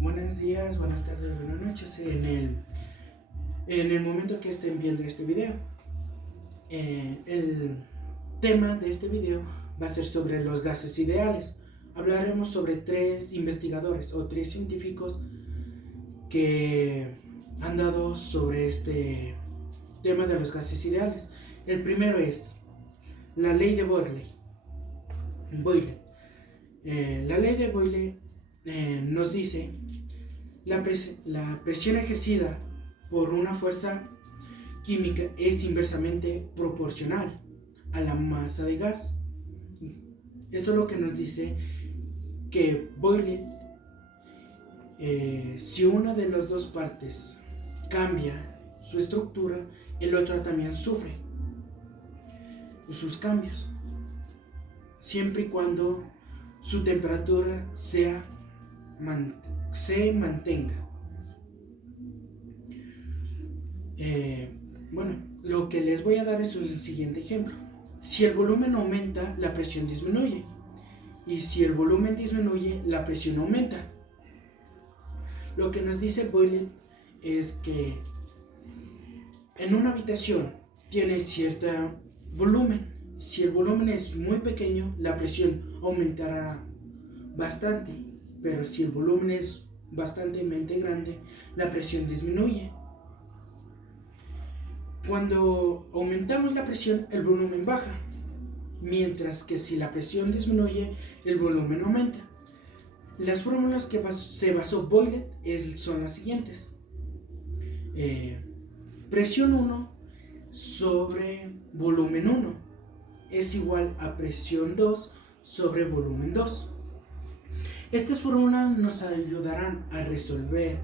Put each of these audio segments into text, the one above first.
Buenos días, buenas tardes, buenas noches. En el momento que estén viendo este video, el tema de este video va a ser sobre los gases ideales. Hablaremos sobre 3 investigadores o 3 científicos que han dado sobre este tema de los gases ideales. El primero es la ley de Boyle. La ley de Boyle nos dice la presión ejercida por una fuerza química es inversamente proporcional a la masa de gas. Esto es lo que nos dice que Boyle, si una de las dos partes cambia su estructura, el otro también sufre sus cambios, siempre y cuando su temperatura se mantenga. Lo que les voy a dar es un siguiente ejemplo. Si el volumen aumenta, la presión disminuye, y si el volumen disminuye, la presión aumenta. Lo que nos dice Boyle es que en una habitación tiene cierto volumen. Si el volumen es muy pequeño, la presión aumentará bastante, pero si el volumen es bastante grande, la presión disminuye. Cuando aumentamos la presión, el volumen baja, mientras que si la presión disminuye, el volumen aumenta. Las fórmulas que se basó Boyle son las siguientes. Presión 1 sobre volumen 1 es igual a presión 2 sobre volumen 2. Estas fórmulas nos ayudarán a resolver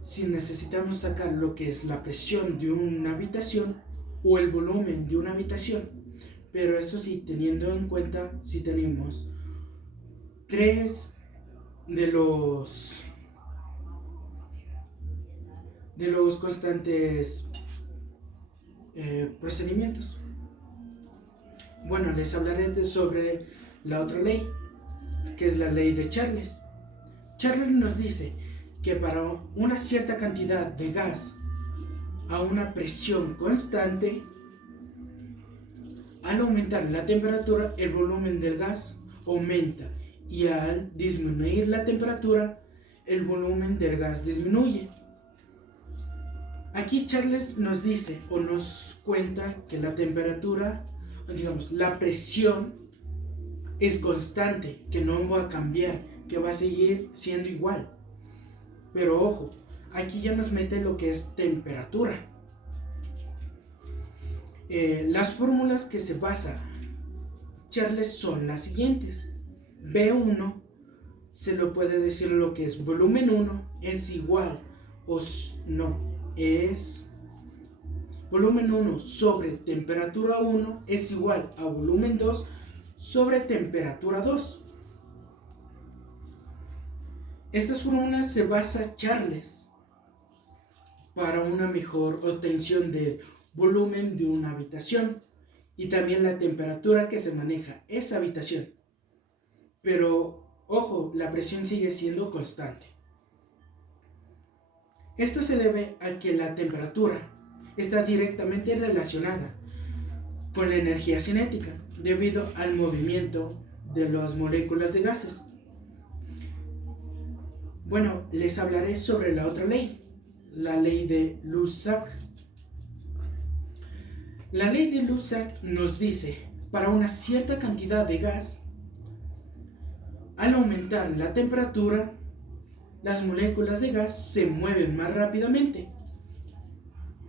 si necesitamos sacar lo que es la presión de una habitación o el volumen de una habitación, pero eso sí, teniendo en cuenta si tenemos 3 de los constantes procedimientos. Bueno, les hablaré sobre la otra ley, que es la ley de Charles. Charles nos dice que para una cierta cantidad de gas a una presión constante, al aumentar la temperatura, el volumen del gas aumenta, y al disminuir la temperatura, el volumen del gas disminuye. Aquí Charles nos dice o nos cuenta que la temperatura, la presión es constante, que no va a cambiar, que va a seguir siendo igual. Pero ojo, aquí ya nos mete lo que es temperatura. Las fórmulas que se basa Charles son las siguientes. B1 se lo puede decir lo que es volumen 1 es igual es volumen 1 sobre temperatura 1 es igual a volumen 2 sobre temperatura 2. Estas fórmulas se basa Charles para una mejor obtención del volumen de una habitación y también la temperatura que se maneja esa habitación. Pero ojo, la presión sigue siendo constante. Esto se debe a que la temperatura está directamente relacionada con la energía cinética debido al movimiento de las moléculas de gases. Bueno, les hablaré sobre la otra ley, la ley de Lussach. La ley de Lussach nos dice, para una cierta cantidad de gas, al aumentar la temperatura, las moléculas de gas se mueven más rápidamente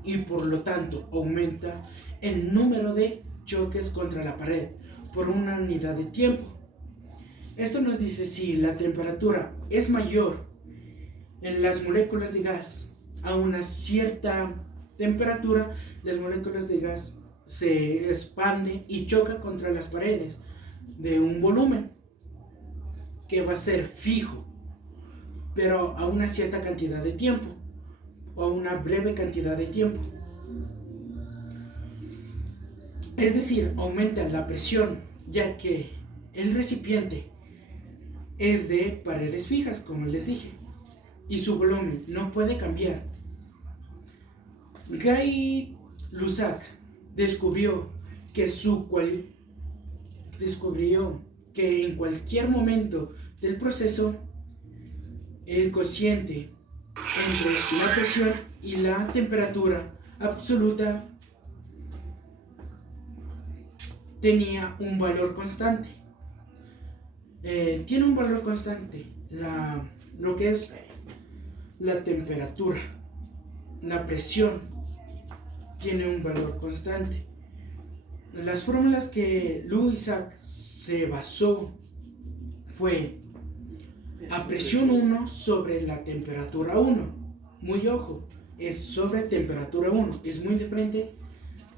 y por lo tanto aumenta el número de choques contra la pared por una unidad de tiempo. Esto nos dice si la temperatura es mayor en las moléculas de gas a una cierta temperatura, las moléculas de gas se expanden y chocan contra las paredes de un volumen que va a ser fijo, pero a una cierta cantidad de tiempo o a una breve cantidad de tiempo. Es decir, aumenta la presión, ya que el recipiente es de paredes fijas, como les dije, y su volumen no puede cambiar. Gay-Lussac descubrió que en cualquier momento del proceso el cociente entre la presión y la temperatura absoluta tenía un valor constante. Tiene un valor constante lo que es la temperatura, la presión tiene un valor constante. Las fórmulas que Louis-Isaac se basó fue a presión 1 sobre la temperatura 1. Muy ojo, es sobre temperatura 1. Es muy diferente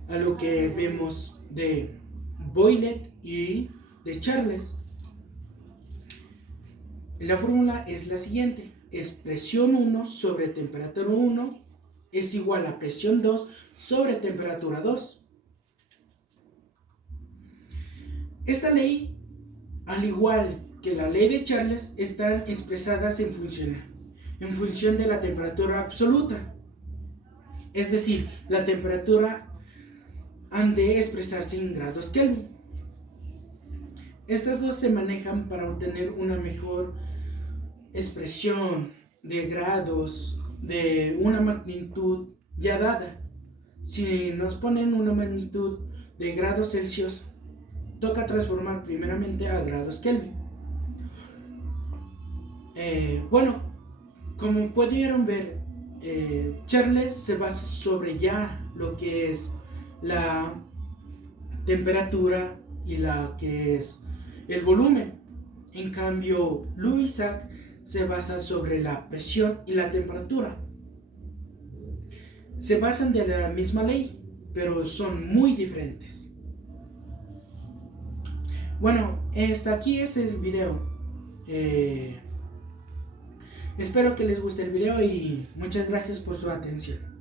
a lo que vemos de Boylet y de Charles. La fórmula es la siguiente. Es presión 1 sobre temperatura 1 es igual a presión 2 sobre temperatura 2. Esta ley, al igual que la ley de Charles, están expresadas en función de la temperatura absoluta. Es decir, la temperatura han de expresarse en grados Kelvin. Estas dos se manejan para obtener una mejor expresión de grados de una magnitud ya dada. Si nos ponen una magnitud de grados Celsius, toca transformar primeramente a grados Kelvin. Bueno, como pudieron ver, Charles se basa sobre ya lo que es la temperatura y la que es el volumen. En cambio, Louis-Isaac se basa sobre la presión y la temperatura. Se basan de la misma ley, pero son muy diferentes. Bueno, hasta aquí es el video. Espero que les guste el video y muchas gracias por su atención.